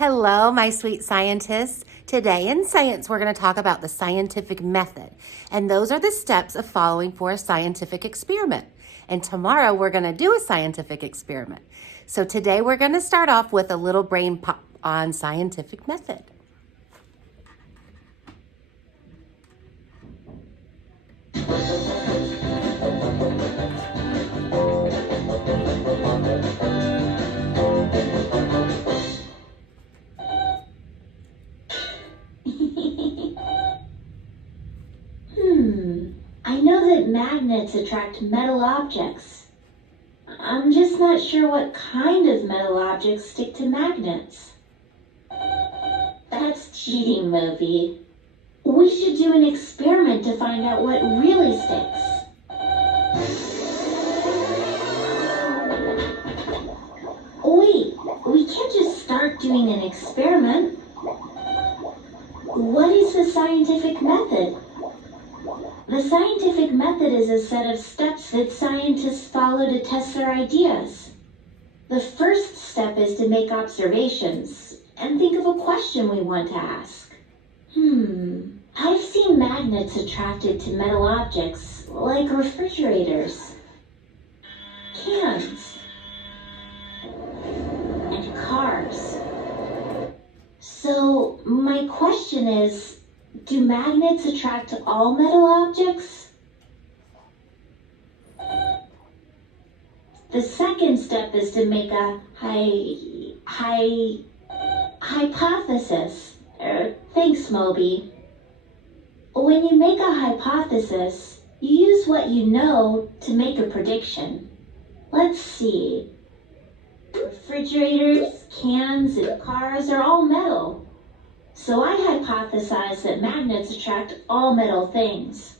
Hello, my sweet scientists. Today in science, we're going to talk about the scientific method. And those are the steps of following for a scientific experiment. And tomorrow, we're going to do a scientific experiment. So today, we're going to start off with a little brain pop on scientific method. I know that magnets attract metal objects. I'm just not sure what kind of metal objects stick to magnets. That's cheating, Moby. We should do an experiment to find out what really sticks. Wait, we can't just start doing an experiment. What is the scientific method? The scientific method is a set of steps that scientists follow to test their ideas. The first step is to make observations and think of a question we want to ask. I've seen magnets attracted to metal objects like refrigerators, cans, and cars. So my question is, do magnets attract all metal objects? The second step is to make a hypothesis. Thanks, Moby. When you make a hypothesis, you use what you know to make a prediction. Let's see. Refrigerators, cans, and cars are all metal. So I hypothesize that magnets attract all metal things.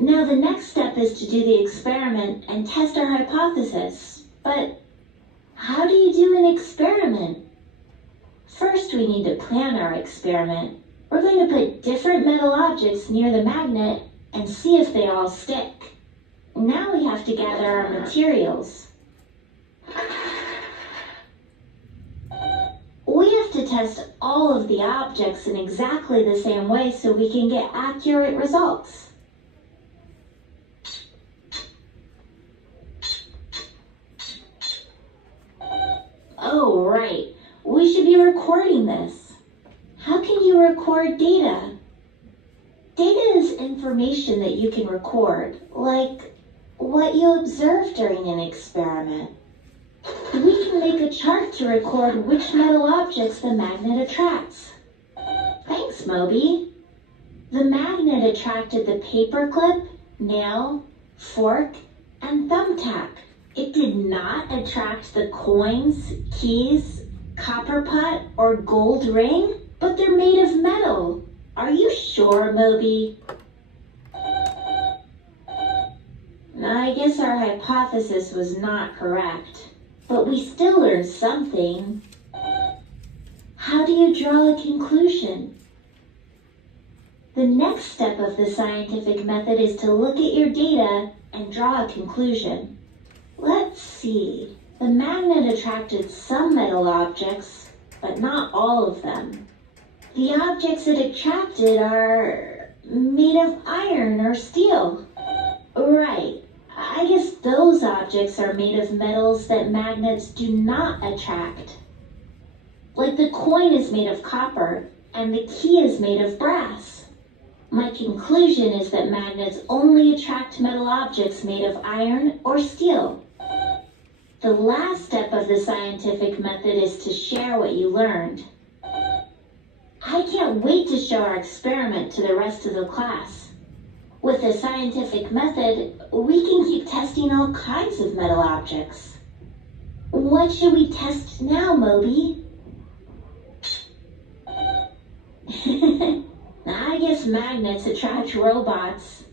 Now the next step is to do the experiment and test our hypothesis. But how do you do an experiment? First, we need to plan our experiment. We're going to put different metal objects near the magnet and see if they all stick. Now we have to gather our materials. We have to test all of the objects in exactly the same way so we can get accurate results. Oh, right. We should be recording this. How can you record data? Data is information that you can record, like what you observe during an experiment. We can make a chart to record which metal objects the magnet attracts. Thanks, Moby. The magnet attracted the paperclip, nail, fork, and thumbtack. It did not attract the coins, keys, copper pot, or gold ring, but they're made of metal. Are you sure, Moby? I guess our hypothesis was not correct. But we still learned something. How do you draw a conclusion? The next step of the scientific method is to look at your data and draw a conclusion. Let's see. The magnet attracted some metal objects, but not all of them. The objects it attracted are made of iron or steel. Right. I guess those objects are made of metals that magnets do not attract. Like the coin is made of copper and the key is made of brass. My conclusion is that magnets only attract metal objects made of iron or steel. The last step of the scientific method is to share what you learned. I can't wait to show our experiment to the rest of the class. With the scientific method, we can keep testing all kinds of metal objects. What should we test now, Moby? I guess magnets attract robots.